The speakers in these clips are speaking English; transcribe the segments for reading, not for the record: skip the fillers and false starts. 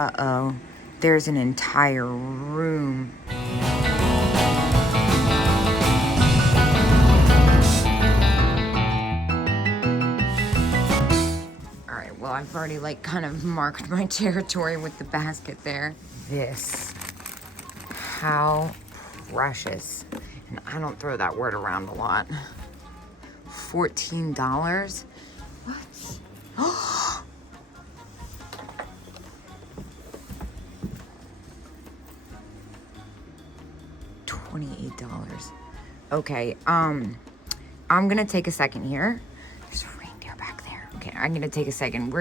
Uh-oh, there's an entire room. All right, well, I've already like kind of marked my territory with the basket there. This, how precious. And I don't throw that word around a lot. $14? What? $28. Okay, I'm gonna take a second here. There's a reindeer back there. Okay, I'm gonna take a second.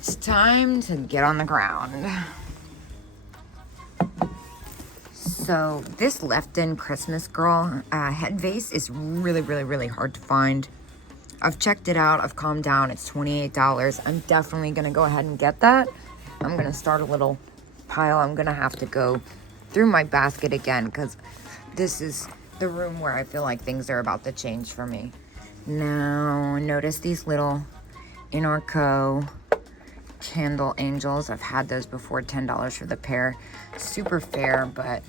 It's time to get on the ground. So this left-in Christmas girl head vase is really, really, really hard to find. I've checked it out. I've calmed down. It's $28. I'm definitely gonna go ahead and get that. I'm gonna start a little pile. I'm gonna have to go through my basket again because this is the room where I feel like things are about to change for me. Now, notice these little Inarco candle angels. I've had those before, $10 for the pair. Super fair, but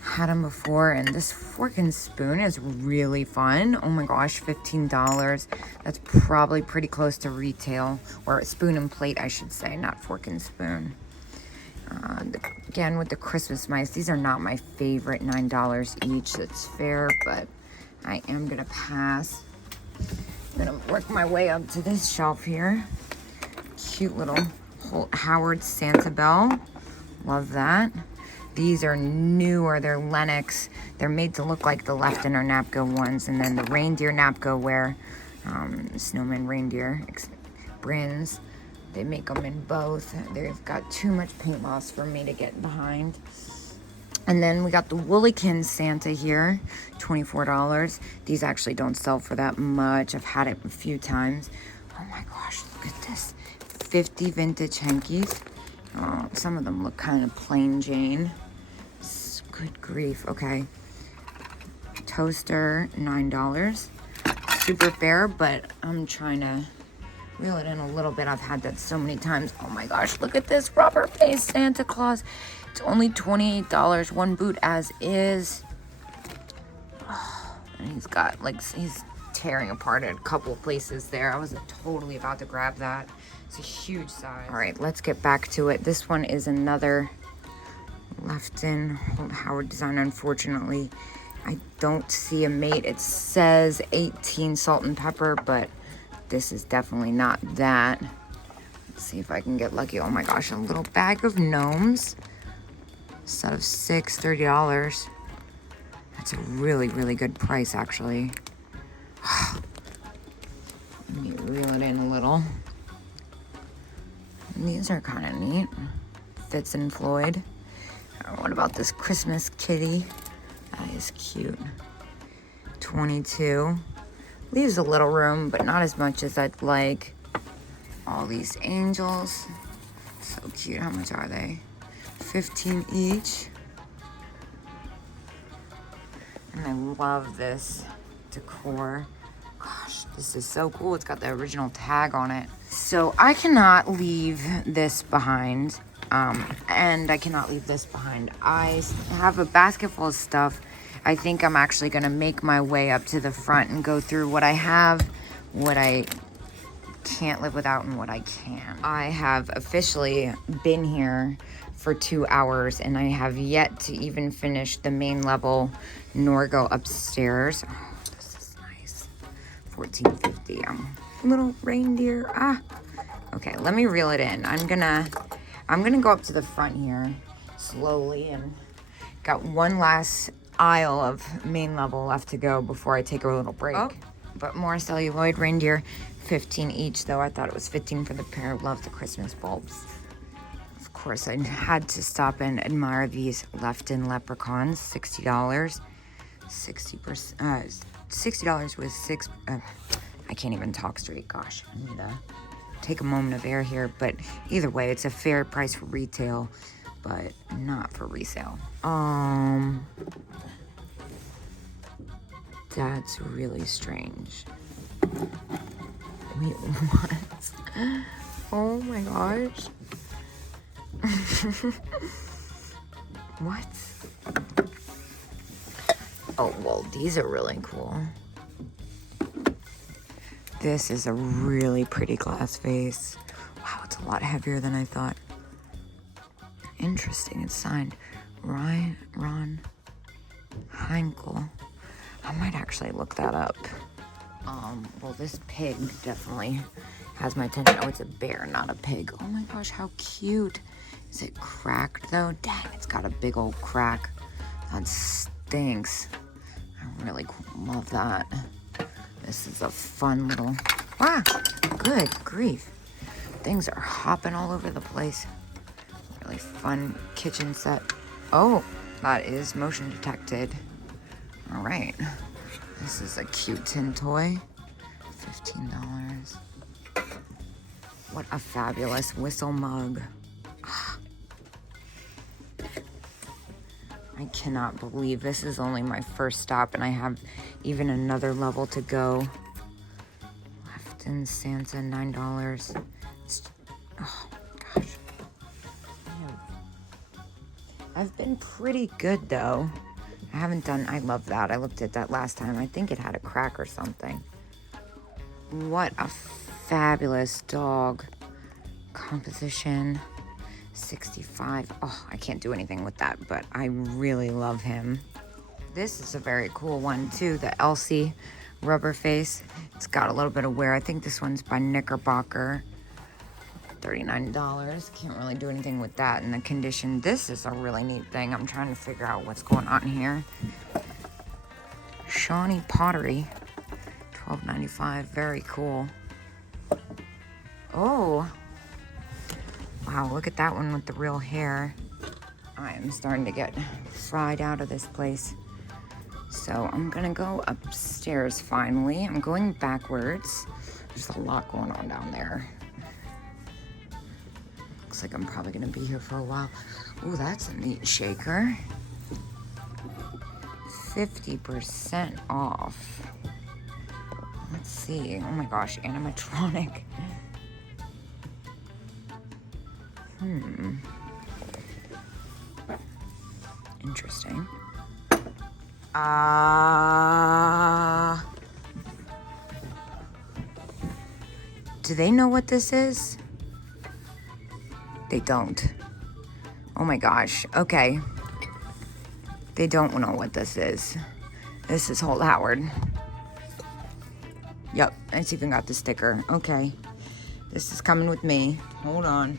had them before. And this fork and spoon is really fun. Oh my gosh, $15. That's probably pretty close to retail, or spoon and plate, I should say, not fork and spoon. Again, with the Christmas mice, these are not my favorite, $9 each. That's fair, but I am gonna pass. I'm gonna work my way up to this shelf here. Cute little Howard Santa Bell. Love that. These are newer, they're Lennox. They're made to look like the Lefton or Napco ones. And then the reindeer Napco wear, snowman reindeer Brins. They make them in both. They've got too much paint loss for me to get behind. And then we got the Woolikin Santa here, $24. These actually don't sell for that much. I've had it a few times. Oh my gosh, look at this. 50 vintage hankies. Oh, some of them look kind of plain Jane. Good grief, okay. Toaster, $9. Super fair, but I'm trying to reel it in a little bit. I've had that so many times. Oh my gosh, look at this rubber-faced Santa Claus. It's only $28, one boot as is. Oh, and he's got, like, he's tearing apart at a couple of places there. I was totally about to grab that. It's a huge size. All right, let's get back to it. This one is another Lefton Howard design. Unfortunately, I don't see a mate. It says 18 salt and pepper, but this is definitely not that. Let's see if I can get lucky. Oh my gosh, a little bag of gnomes. Set of 6, $30. That's a really, really good price, actually. Let me reel it in a little. These are kind of neat. Fitz and Floyd. What about this Christmas kitty? That is cute. 22. Leaves a little room, but not as much as I'd like. All these angels. So cute. How much are they? 15 each. And I love this decor. Gosh, this is so cool. It's got the original tag on it. So I cannot leave this behind. And I cannot leave this behind. I have a basket full of stuff. I think I'm actually gonna make my way up to the front and go through what I have, what I can't live without, and what I can. I have officially been here for 2 hours, and I have yet to even finish the main level nor go upstairs. Oh, this is nice. $14.50. Little reindeer. Okay, let me reel it in. I'm gonna go up to the front here slowly, and got one last aisle of main level left to go before I take a little break. Oh, but more celluloid reindeer, 15 each, though I thought it was 15 for the pair. Love the Christmas bulbs. Of course, I had to stop and admire these Lefton leprechauns, $60. 60% $60 with 6. I can't even talk straight. Gosh, I need to take a moment of air here. But either way, it's a fair price for retail, but not for resale. That's really strange. Wait, what? Oh my gosh. What? Oh, well, these are really cool. This is a really pretty glass vase. Wow, it's a lot heavier than I thought. Interesting. It's signed Ron Heinkel. I might actually look that up. Well, this pig definitely has my attention. Oh, it's a bear, not a pig. Oh my gosh, how cute. Is it cracked though? Dang, it's got a big old crack. That stinks. I really love that. This is a fun little, wow, good grief. Things are hopping all over the place. Really fun kitchen set. Oh, that is motion detected. All right. This is a cute tin toy. $15. What a fabulous whistle mug. I cannot believe this is only my first stop and I have even another level to go. Lefton Santa, $9. Oh gosh. I've been pretty good though. I love that. I looked at that last time. I think it had a crack or something. What a fabulous dog composition. 65. Oh, I can't do anything with that, but I really love him. This is a very cool one too, the Elsie rubber face. It's got a little bit of wear. I think this one's by Knickerbocker. $39. Can't really do anything with that in the condition. This is a really neat thing. I'm trying to figure out what's going on here. Shawnee Pottery. $12.95. Very cool. Oh. Wow, look at that one with the real hair. I am starting to get fried out of this place. So I'm gonna go upstairs finally. I'm going backwards. There's a lot going on down there. Looks like I'm probably gonna be here for a while. Ooh, that's a neat shaker. 50% off. Let's see. Oh my gosh, animatronic. Interesting. Do they know what this is? They don't. Oh my gosh. Okay. They don't know what this is. This is Holt Howard. Yep, it's even got the sticker. Okay. This is coming with me. Hold on.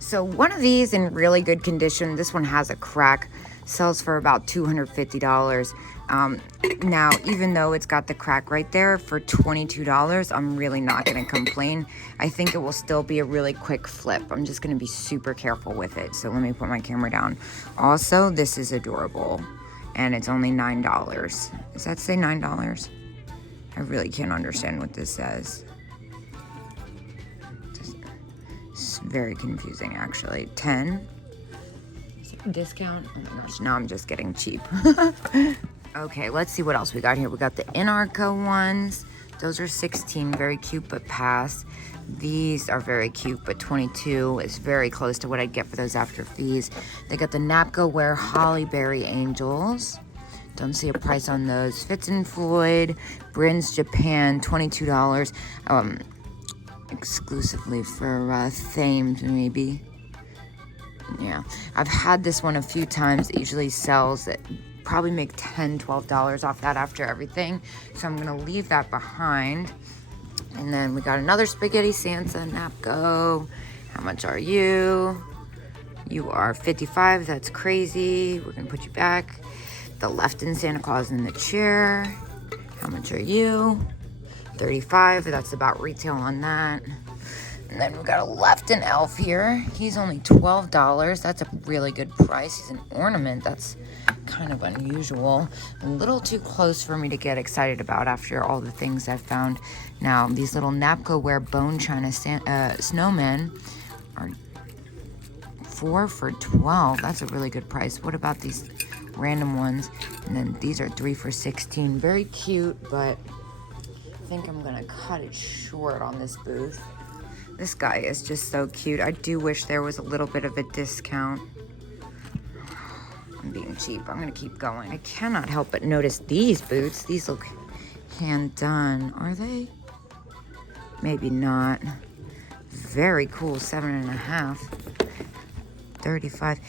So one of these in really good condition, this one has a crack, sells for about $250. Now, even though it's got the crack right there for $22, I'm really not gonna complain. I think it will still be a really quick flip. I'm just gonna be super careful with it. So let me put my camera down. Also, this is adorable and it's only $9. Does that say $9? I really can't understand what this says. It's very confusing actually. 10? Is there a discount? Oh my gosh, now I'm just getting cheap. Okay, let's see what else we got here. We got the Inarco ones. Those are 16, very cute, but pass. These are very cute, but 22 is very close to what I'd get for those after fees. They got the Napco Wear Holly Berry Angels. Don't see a price on those. Fitz & Floyd, Brins Japan, $22. Exclusively for Thames, maybe. Yeah, I've had this one a few times. It usually sells at probably make $10, $12 off that after everything. So I'm gonna leave that behind. And then we got another Spaghetti Santa Napco. How much are you? You are 55, that's crazy. We're gonna put you back. The Lefton Santa Claus in the chair. How much are you? 35, that's about retail on that. And then we got a Lefton elf here. He's only $12. That's a really good price. He's an ornament. That's kind of unusual. A little too close for me to get excited about after all the things I've found. Now, these little Napco Wear Bone China snowmen are 4 for $12. That's a really good price. What about these random ones? And then these are 3 for $16. Very cute, but I think I'm gonna cut it short on this booth. This guy is just so cute. I do wish there was a little bit of a discount. I'm being cheap. I'm gonna keep going. I cannot help but notice these boots. These look hand done. Are they? Maybe not. Very cool. 7.5. 35.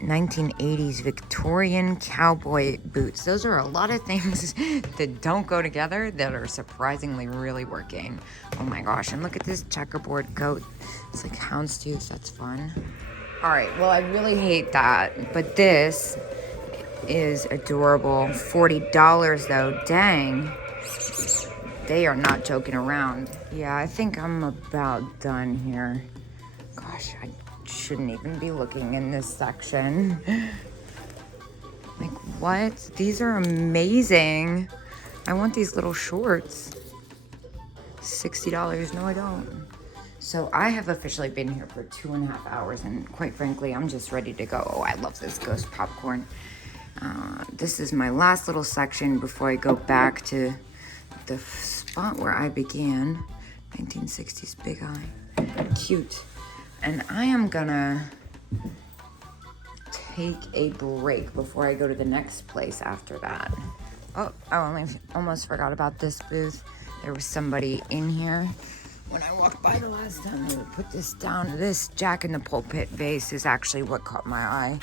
1980s Victorian cowboy boots. Those are a lot of things that don't go together that are surprisingly really working. Oh my gosh, and look at this checkerboard coat. It's like houndstooth, that's fun. All right, well, I really hate that, but this is adorable. $40 though, dang. They are not joking around. Yeah, I think I'm about done here. Gosh, I shouldn't even be looking in this section. Like, what? These are amazing. I want these little shorts. $60. No, I don't. So I have officially been here for 2.5 hours, and quite frankly, I'm just ready to go. Oh, I love this ghost popcorn. This is my last little section before I go back to the spot where I began. 1960s Big Eye. Cute. And I am gonna take a break before I go to the next place after that. Oh, I almost forgot about this booth. There was somebody in here when I walked by the last time. They would put this down. This Jack in the Pulpit vase is actually what caught my eye.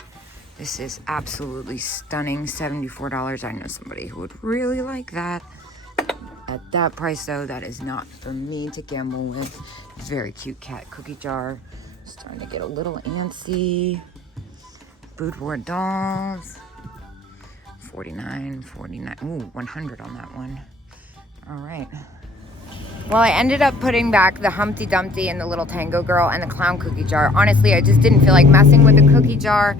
This is absolutely stunning. $74. I know somebody who would really like that. At that price though, that is not for me to gamble with. Very cute cat cookie jar. Starting to get a little antsy. Boudoir dolls. 49, 49. Ooh, 100 on that one. All right. Well, I ended up putting back the Humpty Dumpty and the little Tango Girl and the clown cookie jar. Honestly, I just didn't feel like messing with the cookie jar.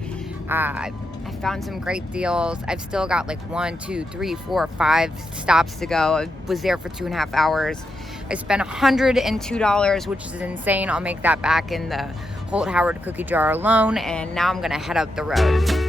I found some great deals. I've still got like 1, 2, 3, 4, 5 stops to go. I was there for 2.5 hours. I spent $102, which is insane. I'll make that back in the Holt Howard cookie jar alone, and now I'm gonna head up the road.